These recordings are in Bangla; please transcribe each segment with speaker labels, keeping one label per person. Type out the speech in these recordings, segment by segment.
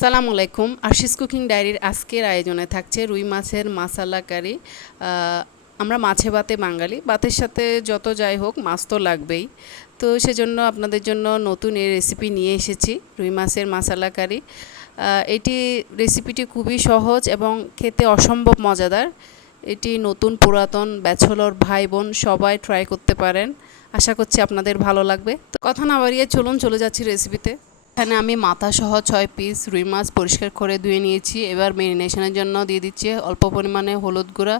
Speaker 1: সালামু আলাইকুম। আশিস কুকিং ডায়েরির আজকের আয়োজনে থাকছে রুই মাছের মাসালা কারি। আমরা মাছে ভাতে বাঙালি। ভাতের সাথে যত যাই হোক, মাছ তো লাগবেই। তো সেজন্য আপনাদের জন্য নতুন এই রেসিপি নিয়ে এসেছি, রুই মাছের মাসালা কারি। এটি রেসিপিটি খুবই সহজ এবং খেতে অসম্ভব মজাদার। এটি নতুন, পুরাতন, ব্যাচলর ভাই বোন সবাই ট্রাই করতে পারেন। আশা করছি আপনাদের ভালো লাগবে। তো কথা না বাড়িয়ে চলুন, চলে যাচ্ছি রেসিপিতে এখানে আমি মাথা সহ ছয় পিস রুই মাছ পরিষ্কার করে ধুয়ে নিয়েছি। এবার মেরিনেশনের জন্য দিয়ে দিচ্ছি অল্প পরিমাণে হলুদ গুঁড়া,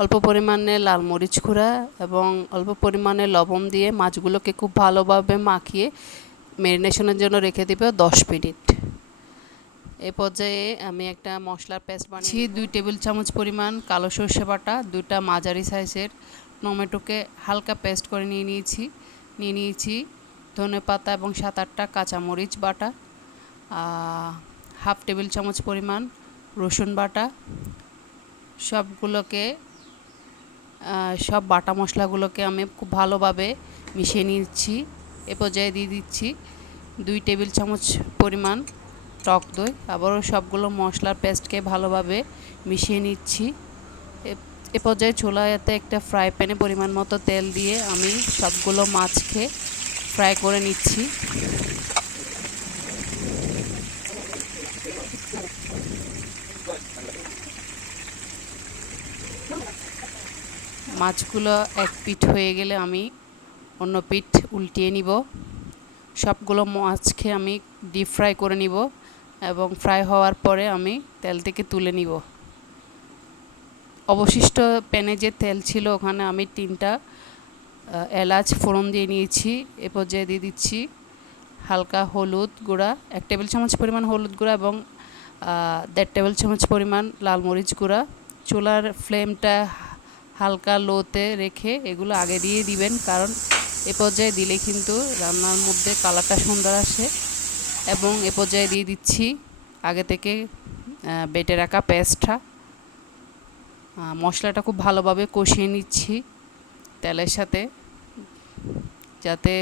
Speaker 1: অল্প পরিমাণে লাল মরিচ গুঁড়া এবং অল্প পরিমাণে লবণ দিয়ে মাছগুলোকে খুব ভালোভাবে মাখিয়ে মেরিনেশনের জন্য রেখে দেবে দশ মিনিট। এ পর্যায়ে আমি একটা মশলার পেস্ট বানিয়েছি দুই টেবিল চামচ পরিমাণ কালো সর্ষে বাটা, দুইটা মাঝারি সাইজের টমেটোকে হালকা পেস্ট করে নিয়ে নিয়েছি নিয়ে নিয়েছি। ধনে পাতা এবং সাত আটটা কাঁচামরিচ বাটা হাফ টেবিল চামচ পরিমাণ রসুন বাটা, সবগুলোকে সব বাটা মশলাগুলোকে আমি খুব ভালোভাবে মিশিয়ে নিচ্ছি। এ পর্যায়ে দিয়ে দিচ্ছি দুই টেবিল চামচ পরিমাণ টক দই। আবারও সবগুলো মশলার পেস্টকে ভালোভাবে মিশিয়ে নিচ্ছি। এ- পর্যায়ে চুলাতে একটা ফ্রাই প্যানে পরিমাণ মতো তেল দিয়ে আমি সবগুলো মাছকে ফ্রাই করে নিচ্ছি। মাছগুলো এক পিঠ হয়ে গেলে আমি অন্য পিঠ উল্টিয়ে নিব। সবগুলো মাছকে আমি ডিপ ফ্রাই করে নিব এবং ফ্রাই হওয়ার পরে আমি তেল থেকে তুলে নিব। অবশিষ্ট প্যানে যে তেল ছিল ওখানে আমি তিনটা এলাচ ফোড়ন দিয়ে নিয়েছি, এ পর্যায়ে দিয়ে দিচ্ছি হালকা হলুদ গুঁড়া, এক টেবিল চামচ পরিমাণ হলুদ গুঁড়া এবং দেড় টেবিল চামচ পরিমাণ লাল মরিচ গুঁড়া। চুলার ফ্লেমটা হালকা লোতে রেখে এগুলো আগে দিয়ে দিবেন, কারণ এ পর্যায়ে দিলে কিন্তু রান্নার মধ্যে কালারটা সুন্দর আসে। এবং এ পর্যায়ে দিয়ে দিচ্ছি আগে থেকে বেটে রাখা পেস্টটা। মশলাটা খুব ভালোভাবে কষিয়ে নিচ্ছি তেলের সাথে। যাতে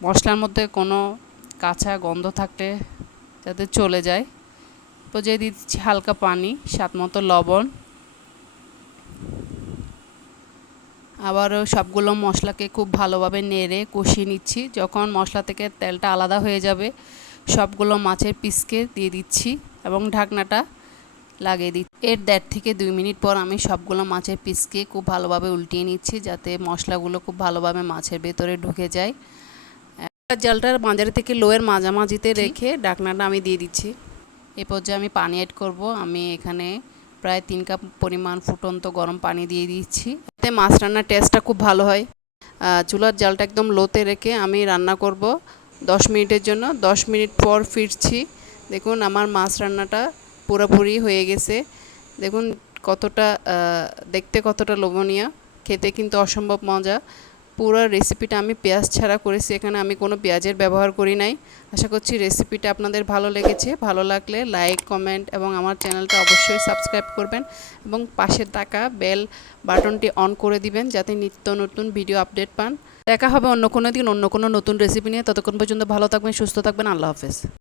Speaker 1: মশলার মধ্যে কোনো কাঁচা গন্ধ থাকলে যাতে চলে যায়। পর্যায়ে দিচ্ছি হালকা পানি, স্বাদ মতো লবণ। আবারও সবগুলো মশলাকে খুব ভালোভাবে নেড়ে কষিয়ে নিচ্ছি। যখন মশলা থেকে তেলটা আলাদা হয়ে যাবে, সবগুলো মাছের পিসকে দিয়ে দিচ্ছি এবং ঢাকনাটা লাগিয়ে দিচ্ছি। এর দেড় থেকে দুই মিনিট পর আমি সবগুলো মাছের পিসকে খুব ভালোভাবে উল্টিয়ে নিচ্ছি যাতে মশলাগুলো খুব ভালোভাবে মাছের ভেতরে ঢুকে যায়। জালটার মাঝারি থেকে লোয়ের মাঝামাঝিতে রেখে ডাকনাটা আমি দিয়ে দিচ্ছি। এ পর্যায়ে আমি পানি অ্যাড করব। আমি এখানে প্রায় তিন কাপ পরিমাণ ফুটন্ত গরম পানি দিয়ে দিচ্ছি। এতে মাছ রান্নার টেস্টটা খুব ভালো হয়। চুলার জালটা একদম লোতে রেখে আমি রান্না করব দশ মিনিটের জন্য। দশ মিনিট পর ফিরছি। দেখুন আমার মাছ রান্নাটা পুরোপুরি হয়ে গেছে। দেখুন কতটা দেখতে কতটা লোভনীয়, খেতে কিন্তু অসম্ভব মজা। পুরো রেসিপিটা আমি পেঁয়াজ ছাড়া করেছি, এখানে আমি কোনো পেঁয়াজের ব্যবহার করি নাই। আশা করছি রেসিপিটা আপনাদের ভালো লেগেছে, ভালো লাগলে লাইক কমেন্ট এবং আমার চ্যানেলটা অবশ্যই সাবস্ক্রাইব করবেন এবং পাশে থাকা বেল বাটনটি অন করে দিবেন যাতে নিত্য নতুন ভিডিও আপডেট পান। দেখা হবে অন্য কোনো দিন অন্য কোনো নতুন রেসিপি নিয়ে। ততক্ষণ পর্যন্ত ভালো থাকবেন, সুস্থ থাকবেন। আল্লাহ হাফেজ।